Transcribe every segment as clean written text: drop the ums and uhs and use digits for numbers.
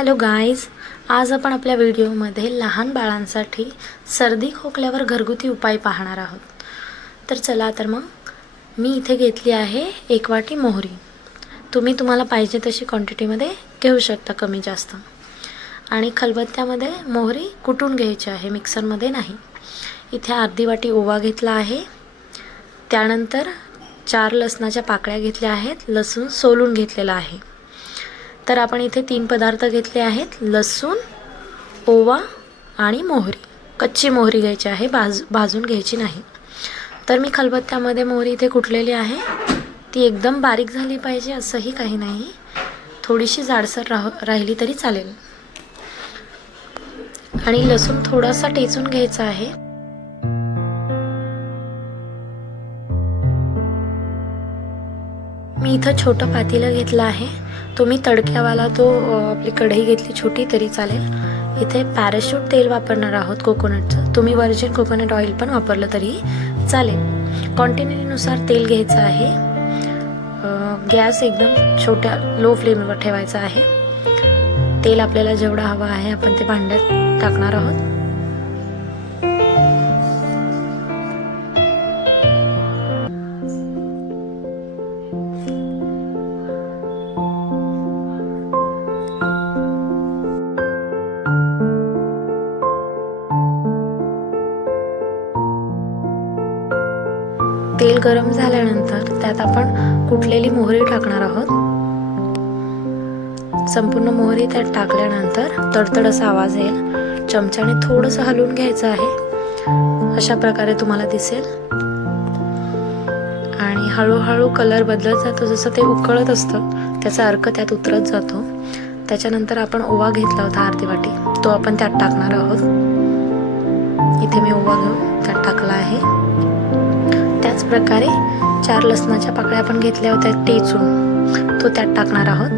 Hello guys, आज आपण आपल्या व्हिडिओमध्ये लहान बाळांसाठी सर्दी खोकल्यावर घरगुती उपाय पाहणार आहोत. तर चला तर मग मी इथे घेतली आहे 1 वाटी मोहरी. तुम्हाला पाहिजे तशी क्वांटिटीमध्ये घेऊ शकता, कमी जास्त. आणि खलबत्त्यामध्ये मोहरी कुटून घ्यायची आहे, मिक्सरमध्ये नाही. इथे अर्धी वाटी ओवा घेतला आहे. त्यानंतर 4 लसणाच्या पाकळ्या घेतल्या आहेत. लसूण सोलून घेतलेला आहे. तर आपण इथे 3 पदार्थ घेतले आहेत: लसूण, ओवा आणि मोहरी. कच्ची मोहरी घ्यायची आहे, भाजून घ्यायची नाही. तर मी खलबत्त्यामध्ये मोहरी इथे कुटलेली आहे. ती एकदम बारीक झाली पाहिजे असंही काही नाही, थोडीशी जाडसर राहिली तरी चालेल. आणि लसूण थोडासा टेचून घ्यायचा आहे. मी इथं छोटं पातेलं घेतलं आहे. तुम्ही तडक्यावाला आपली कढई घेतली छोटी तरी चालेल. इथे पॅराशूट तेल वापरणार आहोत, कोकोनटचं. तुम्ही व्हर्जिन कोकोनट ऑइल पण वापरलं तरी चालेल. क्वांटिटीनुसार तेल घ्यायचं आहे. गॅस एकदम छोट्या लो फ्लेमवर ठेवायचा आहे. तेल आपल्याला जेवढं हवं आहे आपण ते भांड्यात टाकणार आहोत. तेल गरम झाल्यानंतर त्यात आपण कुटलेली मोहरी टाकणार आहोत. संपूर्ण मोहरी त्यात टाकल्यानंतर तडतड असा आवाज येईल. चमच्याने थोडंसं हलवून घ्यायचं आहे. अशा प्रकारे तुम्हाला दिसेल. आणि हळूहळू कलर बदलत जातो. जसं ते उकळत असतं त्याचा अर्क त्यात उतरत जातो. त्याच्यानंतर आपण ओवा घेतला होता अर्धी वाटी, तो आपण त्यात टाकणार आहोत. इथे मी ओवा घेऊन त्यात टाकला आहे. त्याच प्रकारे 4 लसणाच्या पाकळ्या आपण घेतल्या होत्या टेचून, तो त्यात टाकणार आहोत.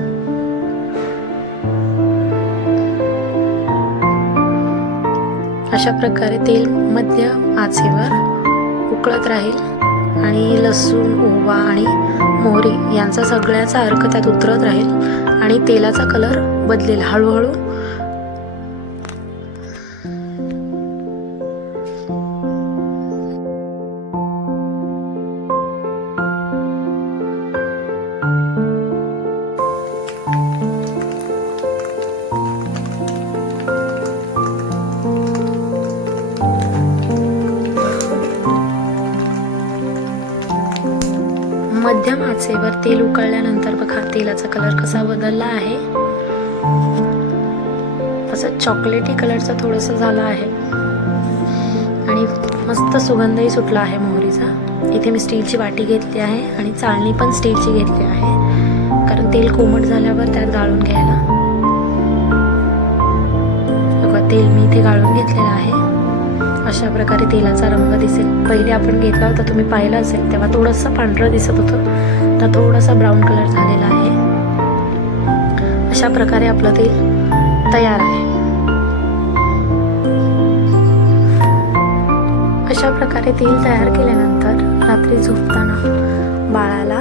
अशा प्रकारे तेल मध्यम आचेवर उकळत राहील आणि लसूण, ओवा आणि मोहरी यांचा सगळ्याचा अर्क त्यात उतरत राहील आणि तेलाचा कलर बदलेल हळूहळू. मध्यम आचेवर तेल उकळल्यानंतर बघा तेलाचा कलर कसा बदलला आहे. असं चॉकलेटी कलरचा थोडंसं झाला आहे आणि मस्त सुगंधही सुटला आहे मोहरीचा. इथे मी स्टीलची वाटी घेतली आहे आणि चाळणी पण स्टीलची घेतली आहे, कारण तेल कोमट झाल्यावर त्यात गाळून घ्यायला. बघा तेल मी इथे गाळून घेतलेलं आहे. अशा प्रकारे तेलाचा रंग दिसेल. पहिले आपण घेतला होता, तुम्ही पाहिलं असेल तेव्हा थोडंसं पांढरं दिसत होतं, तर थोडासा ब्राऊन कलर झालेला आहे. अशा प्रकारे आपलं तेल तयार आहे. अशा प्रकारे तेल तयार केल्यानंतर रात्री झोपताना बाळाला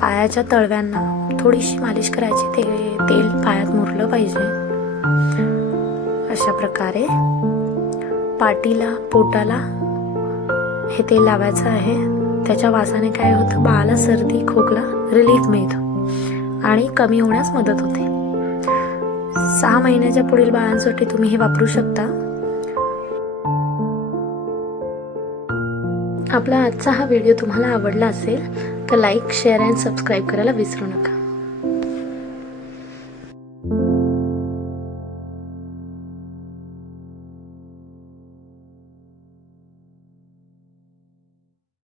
पायाच्या तळव्यांना थोडीशी मालिश करायची. ते तेल पायात मुरलं पाहिजे. अशा प्रकारे पाठीला, पोटाला हे तेल लावायचं आहे. त्याच्या वासाने काय होतं, बाळाला सर्दी खोकला रिलीफ मिळतो आणि कमी होण्यास मदत होते. 6 महिन्याच्या पुढील बाळांसाठी तुम्ही हे वापरू शकता. आपला आजचा हा व्हिडिओ तुम्हाला आवडला असेल तर लाईक, शेअर आणि सबस्क्राईब करायला विसरू नका.